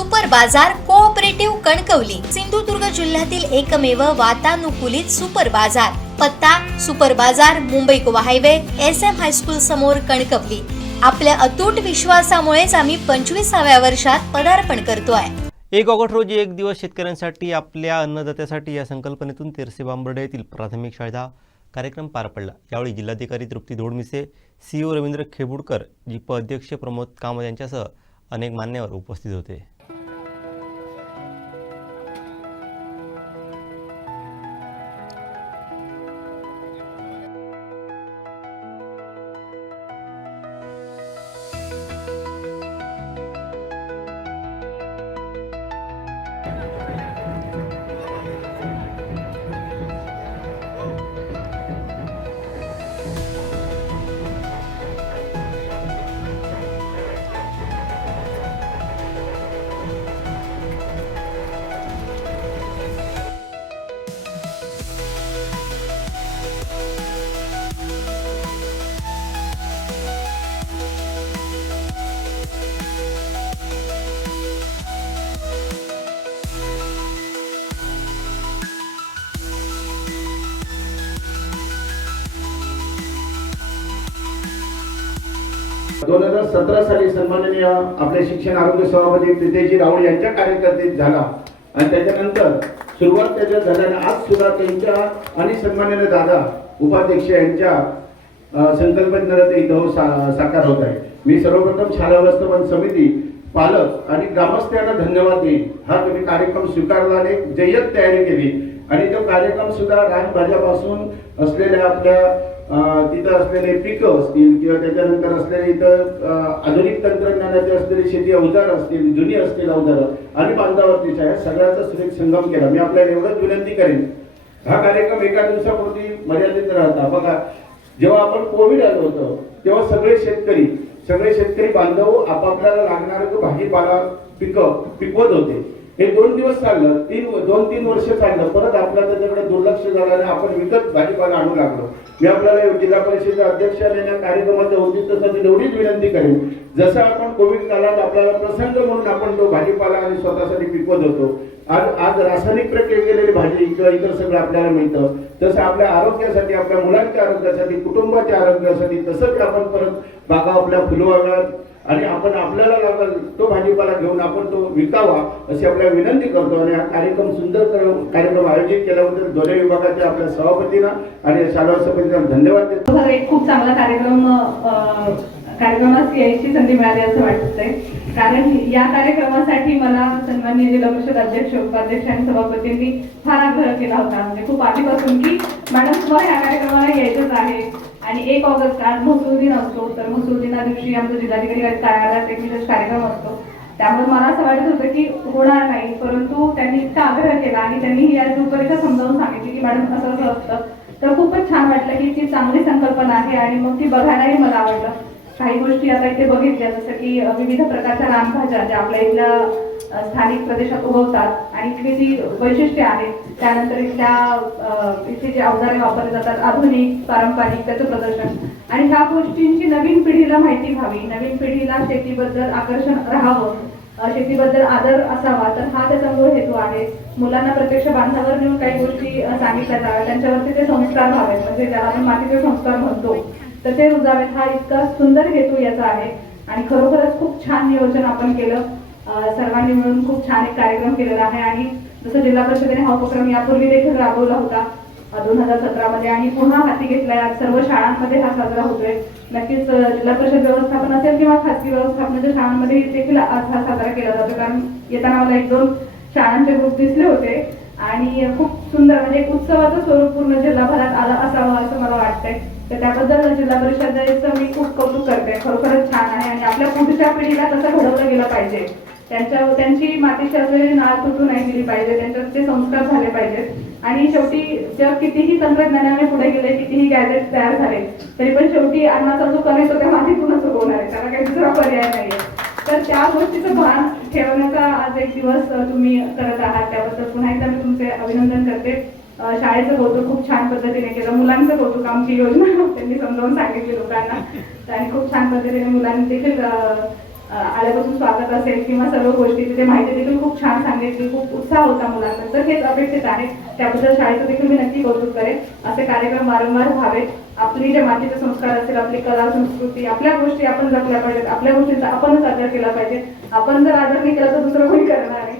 Super बाजार cooperative Kankavli, Sindhudurg जिल्ह्यातील एकमेव वातानुकूलित सुपर बाजार. पत्ता सुपर बाजार, Mumbai Goa highway, SM high school समोर, कणकवली. आपल्या अतूट विश्वासामुळेच आम्ही 25व्या वर्षात पदार्पण करतोय. 1 ऑगस्ट रोजी एक दिवस शेतकऱ्यांसाठी, आपल्या अन्नदात्यासाठी या संकल्पनेतून तेरसेबांबर्डे येथील प्राथमिक शाळेचा कार्यक्रम पार पडला. यावेळी जिल्हाधिकारी तृप्ती धोडमिसे, CEO रवींद्र खेबुडकर, जिप अध्यक्ष प्रमोद कामत यांच्यासह अनेक मान्यवर उपस्थित होते. दोन 2017 साली सन्माननीय आपले शिक्षण आरोग्य सभापती प्रीतेशजी राऊळ यांच्या कार्यकर्तेत झाला आणि त्याच्यानंतर सुरुवात त्याच्या झाल्याने आज सुद्धा त्यांच्या आणि सन्माननीय दादा उपाध्यक्ष यांच्या संकल्पनेनं ते इथं साकार होत आहे. मी सर्वप्रथम शाळा व्यवस्थापन समिती, पालक आणि ग्रामस्थांना धन्यवाद देईन. हा तुम्ही कार्यक्रम स्वीकारल्याने जय्यत तयारी केली आणि तो कार्यक्रम सुद्धा रानभाज्यापासून असलेल्या आपल्या तिथं असलेले पिकं असतील किंवा त्याच्यानंतर असलेले इथं आधुनिक तंत्रज्ञानाचे असलेले शेती अवजार असतील, जुनी असतील अवजारं आणि बांधावरतीच्या या सगळ्याचा सुरेख संगम केला. मी आपल्याला एवढंच विनंती करेन, हा कार्यक्रम एका दिवसापुरती मर्यादित राहता. बघा, जेव्हा आपण कोविड आलो होतं तेव्हा सगळे शेतकरी बांधव आपापल्याला लागणारं भाजीपाला पिकवत होते. हे 2 दिवस चाललं, 2-3 वर्ष चाललं, परत आपल्या त्याच्याकडे दुर्लक्ष झाल्याने आपण विकत भाजीपाला आणू लागलो. मी आपल्याला जिल्हा परिषदेच्या अध्यक्षाने कार्यक्रमाच्या उद्दिष्टासाठी एवढीच विनंती करेन, जसं आपण कोविड काळात आपल्याला प्रसंग म्हणून आपण तो भाजीपाला आणि स्वतःसाठी पिकवत होतो, आज रासायनिक प्रक्रिया केलेली भाजी किंवा इतर सगळं आपल्याला मिळतं, तसं आपल्या आरोग्यासाठी, आपल्या मुलांच्या आरोग्यासाठी, कुटुंबाच्या आरोग्यासाठी तसंच आपण परत बागा आपल्या फुलवाव्यात आणि आपण आपल्याला लागेल तो भाजीपाला घेऊन आपण तो विकावा अशी आपल्याला विनंती करतो. आणि हा कार्यक्रम सुंदर कार्यक्रम आयोजित केल्याबद्दल दोन्ही विभागाच्या आपल्या सभापतींना आणि शाळा समितीला धन्यवाद देतो. एक खूप चांगला कार्यक्रमात यायची संधी मिळाली असं वाटतंय, कारण या कार्यक्रमासाठी मला सन्माननीय जिल्हा परिषद अध्यक्ष, उपाध्यक्ष आणि सभापतींनी फार आग्रह केला होता. म्हणजे खूप आधीपासून की मॅडम तुम्हाला या कार्यक्रमाला यायचंच आहे. आणि 1 ऑगस्ट आज महसूल दिन असतो, तर महसूल दिना दिवशी आमच्या जिल्हाधिकारी कार्यालयात एक विशेष कार्यक्रम असतो. त्यामुळे मला असं वाटत होतं की होणार नाही, परंतु त्यांनी इतका आग्रह केला आणि त्यांनी या रूपरेषा समजावून सांगितली की मॅडम असं असं असतं, तर खूपच छान वाटलं की ती चांगली संकल्पना आहे आणि मग ती बघायलाही मला आवडलं. काही गोष्टी आता इथे बघितल्या, जसं की विविध प्रकारच्या रानभाज्या ज्या आपल्या इथल्या स्थानिक प्रदेशात उगवतात आणि इथली जी वैशिष्ट्ये आहेत, त्यानंतर इथे जे अवजारे वापरले जातात, आधुनिक पारंपरिक त्याचं प्रदर्शन आणि ह्या गोष्टींची नवीन पिढीला माहिती व्हावी, नवीन पिढीला शेतीबद्दल आकर्षण राहावं, शेतीबद्दल आदर असावा, तर हा त्याचा मूळ हेतू आहे. मुलांना प्रत्यक्ष बांधावर नेऊन काही गोष्टी सांगितल्या जाव्यात, त्यांच्यावरती ते संस्कार व्हावेत, म्हणजे ज्याला आपण मातीचे संस्कार म्हणतो तर ते रुजावेत, हा इतका सुंदर हेतू याचा आहे. आणि खरोखरच खूप छान नियोजन आपण केलं, सर्वांनी मिळून खूप छान एक कार्यक्रम केलेला आहे. आणि जसं जिल्हा परिषदेने हा उपक्रम यापूर्वी देखील राबवला होता 2017 मध्ये आणि पुन्हा हाती घेतलाय. आज सर्व शाळांमध्ये हा साजरा होतोय. नक्कीच जिल्हा परिषद व्यवस्थापन असेल किंवा खासगी व्यवस्थापनाच्या शाळांमध्ये देखील आज हा साजरा केला जातो, कारण येताना मला 1-2 शाळांचे ग्रुप दिसले होते आणि खूप सुंदर, म्हणजे उत्सवाचं स्वरूप पूर्ण जिल्हाभरात आलं असावं असं मला वाटतंय. तर त्याबद्दल जिल्हा परिषदेचं मी खूप कौतुक करते. खरोखरच छान आहे आणि आपल्या पुढच्या पिढीला तसं घडवलं गेलं पाहिजे. त्यांची मातीची असलेली नाळ तुटू नाही दिली पाहिजे, त्यांच्यात ते संस्कार झाले पाहिजेत. आणि शेवटी जग कितीही तंत्रज्ञानाने पुढे गेले, कितीही गॅजेट तयार झाले, तरी पण शेवटी अन्नाचा जो कण तो त्या मातीतूनच उगवणार आहे, त्याला काही दुसरा पर्याय नाहीये. तर त्या गोष्टीचं भान ठेवण्याचा आज एक दिवस तुम्ही करत आहात, त्याबद्दल पुन्हा एकदा मी तुमचे अभिनंदन करते. शाळेचं कौतुक खूप छान पद्धतीने केलं, मुलांचं कौतुक, आमची योजना त्यांनी समजावून सांगितली लोकांना आणि खूप छान पद्धतीने मुलांनी देखील आल्यापासून स्वागत असेल किंवा सर्व गोष्टी तिथे माहिती देखील खूप छान सांगितली, खूप उत्साह होता मुलांचा. तर हेच अपेक्षित आहे. त्याबद्दल शाळेचं देखील मी नक्की कौतुक करेन. असे कार्यक्रम वारंवार व्हावेत. आपली जे मातीचे संस्कार असतील, आपली कला संस्कृती, आपल्या गोष्टी आपण जपल्या पाहिजेत. आपल्या गोष्टींचा आपणच आदर केला पाहिजे. आपण जर आदर नाही केला तर दुसरं कोणी करणार नाही.